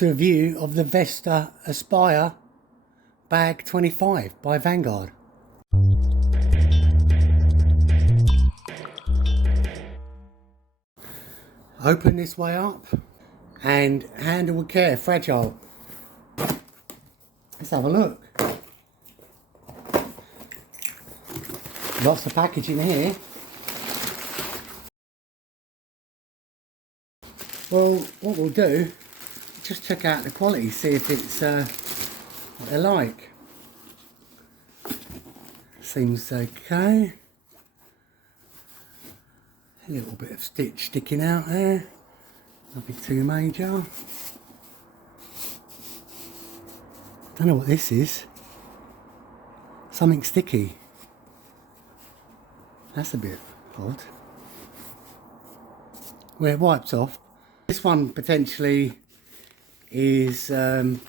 That's a review of the Vesta Aspire Bag 25 by Vanguard. Open this way up and handle with care, fragile. Let's have a look. Lots of packaging here. Well, what we'll do, just check out the quality, see if it's what they're like. Seems okay. A little bit of stitch sticking out there, nothing too major. Don't know what this is. Something sticky. That's a bit odd. Where it wipes off. This one potentially is for an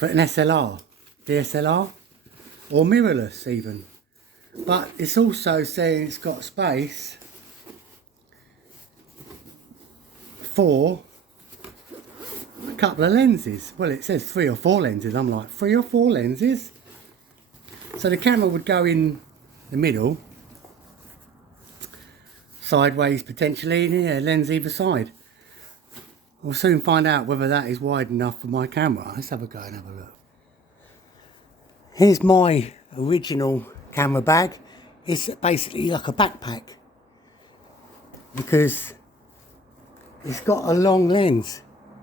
SLR, DSLR, or mirrorless even. But it's also saying it's got space for a couple of lenses. Well, it says 3 or 4 lenses. I'm like, 3 or 4 lenses? So the camera would go in the middle, sideways potentially, and yeah, lens either side. We'll soon find out whether that is wide enough for my camera. Let's have a go and have a look. Here's my original camera bag. It's basically like a backpack because it's got a long lens,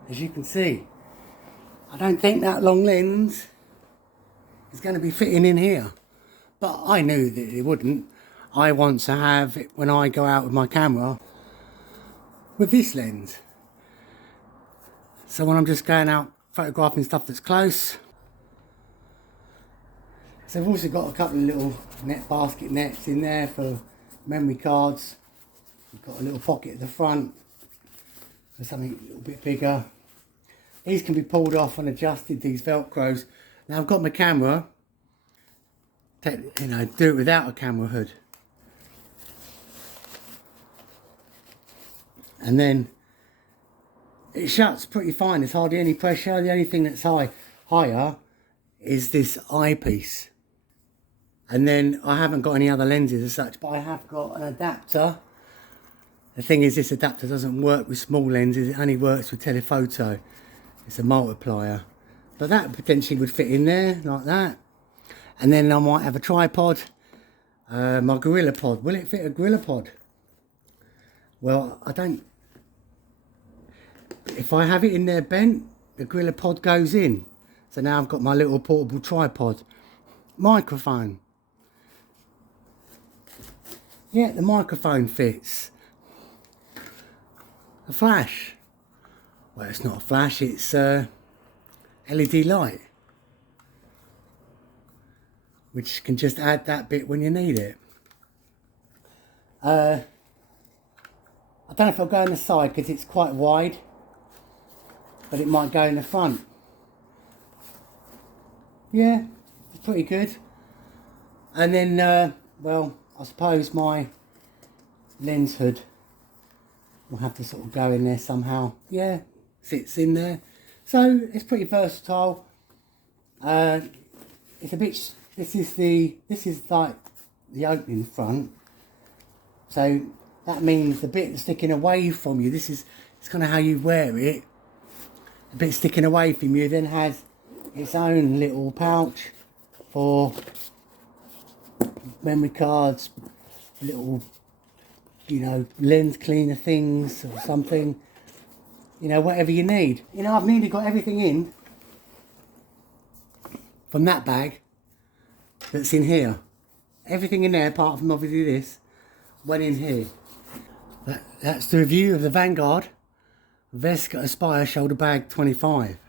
as you can see. I don't think that long lens is going to be fitting in here, but I knew that it wouldn't. I want to have it when I go out with my camera with this lens. So when I'm just going out photographing stuff that's close. So I've also got a couple of little basket nets in there for memory cards. We've got a little pocket at the front for something a little bit bigger. These can be pulled off and adjusted, these Velcros. Now I've got my camera, do it without a camera hood. And then it shuts pretty fine, there's hardly any pressure. The only thing that's higher is this eyepiece. And then I haven't got any other lenses as such, but I have got an adapter. The thing is, this adapter doesn't work with small lenses, it only works with telephoto. It's a multiplier. But that potentially would fit in there, like that. And then I might have a tripod, my Gorillapod. Will it fit a Gorillapod? Well, I don't. If I have it in there bent, the Gorillapod goes in. So now I've got my little portable tripod. Microphone. Yeah, the microphone fits. A flash. Well, it's not a flash, it's LED light. Which can just add that bit when you need it. I don't know if I'll go on the side because it's quite wide. But it might go in the front. Yeah, it's pretty good. And then, well, I suppose my lens hood will have to sort of go in there somehow. Yeah, sits in there. So it's pretty versatile. It's a bit. This is like the opening front. So that means the bit that's sticking away from you. It's kind of how you wear it. The bit sticking away from you then has its own little pouch for memory cards, little, lens cleaner things or something, whatever you need. I've nearly got everything in from that bag that's in here. Everything in there apart from obviously this went in here. That's the review of the Vanguard Vesta Aspire Shoulder Bag 25.